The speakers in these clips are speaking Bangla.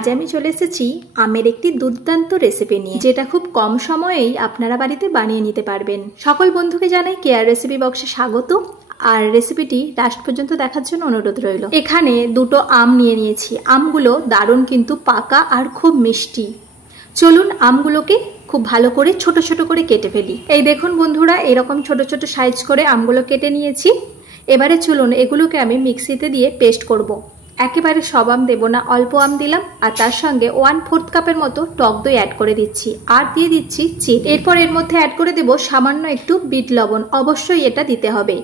আজ আমি চলে এসেছি আমের একটি দুর্দান্ত রেসিপি নিয়ে, যেটা খুব কম সময়েই আপনারা বাড়িতে বানিয়ে নিতে পারবেন। সকল বন্ধুকে জানাই কেয়ার রেসিপি বক্সে স্বাগত, আর রেসিপিটি লাস্ট পর্যন্ত দেখার জন্য অনুরোধ রইল। এখানে দুটো আম নিয়ে নিয়েছি। আমগুলো দারুণ কিন্তু পাকা আর খুব মিষ্টি। চলুন আমগুলোকে খুব ভালো করে ছোট ছোট করে কেটে ফেলি। এই দেখুন বন্ধুরা, এরকম ছোট ছোট সাইজ করে আমগুলো কেটে নিয়েছি। এবারে চলুন এগুলোকে আমি মিক্সিতে দিয়ে পেস্ট করব। একেবারে সব আম দেবো না, অল্প আম দিলাম, আর তার সঙ্গে 1/4 কাপের মতো টক দই অ্যাড করে দিচ্ছি, আর দিয়ে দিচ্ছি চিনি। এরপর এর মধ্যে অ্যাড করে দেবো সামান্য একটু বিট লবণ, অবশ্যই এটা দিতে হবে।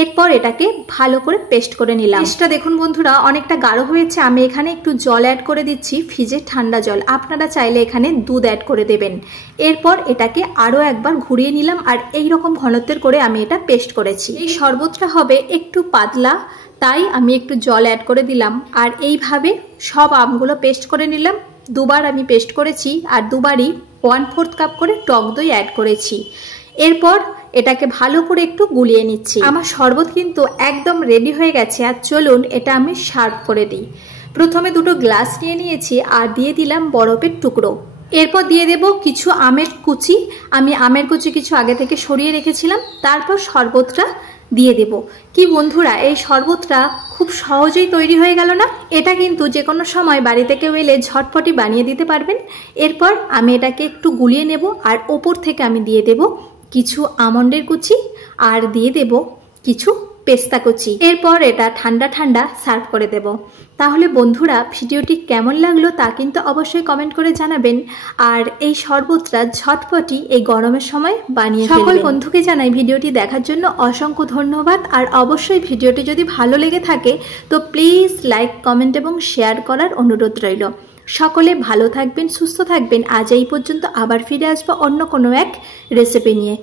এরপর এটাকে ভালো করে পেস্ট করে নিলাম। পেস্টটা দেখুন বন্ধুরা অনেকটা গাঢ় হয়েছে। আমি এখানে একটু জল অ্যাড করে দিচ্ছি, ফ্রিজের ঠান্ডা জল। আপনারা চাইলে এখানে দুধ অ্যাড করে দেবেন। এরপর এটাকে আরও একবার ঘুরিয়ে নিলাম, আর এই রকম ঘনত্বের করে আমি এটা পেস্ট করেছি। এই শরবতটা হবে একটু পাতলা, তাই আমি একটু জল অ্যাড করে দিলাম। আর এইভাবে সব আমগুলো পেস্ট করে নিলাম। দুবার আমি পেস্ট করেছি, আর দুবারই 1/4 কাপ করে টক দই অ্যাড করেছি। এরপর এটাকে ভালো করে একটু গুলিয়ে নিচ্ছি। আমার শরবত কিন্তু একদম রেডি হয়ে গেছে। আর চলুন এটা আমি সার্ভ করে দিই। প্রথমে দুটো গ্লাস নিয়ে নিয়েছি, আর দিয়ে দিলাম বরফের টুকরো। এরপর দিয়ে দেব কিছু আমের কুচি। আমি আমের কুচি কিছু আগে থেকে সরিয়ে রেখেছিলাম। তারপর শরবতটা দিয়ে দেব। কি বন্ধুরা, এই শরবতটা খুব সহজেই তৈরি হয়ে গেল না? এটা কিন্তু যে কোনো সময় বাড়িতে কেউ এলে ঝটপটি বানিয়ে দিতে পারবেন। এরপর আমি এটাকে একটু গুলিয়ে নেব, আর ওপর থেকে আমি দিয়ে দেব কিছু আমন্ডের কুচি, আর দিয়ে দেব কিছু পেস্তা কুচি। এরপর এটা ঠান্ডা ঠান্ডা সার্ভ করে দেব। তাহলে বন্ধুরা ভিডিওটি কেমন লাগলো তা কিন্তু অবশ্যই কমেন্ট করে জানাবেন। আর এই শরবতটা ঝটপটি এই গরমের সময় বানিয়ে ফেলবেন। সকল বন্ধুকে জানাই ভিডিওটি দেখার জন্য অসংখ্য ধন্যবাদ। আর অবশ্যই ভিডিওটি যদি ভালো লেগে থাকে তো প্লিজ লাইক, কমেন্ট এবং শেয়ার করার অনুরোধ রইল। সকলে ভালো থাকবেন, সুস্থ থাকবেন। আজ এই পর্যন্ত, আবার ফিরে আসবো অন্য কোনো এক রেসিপি নিয়ে।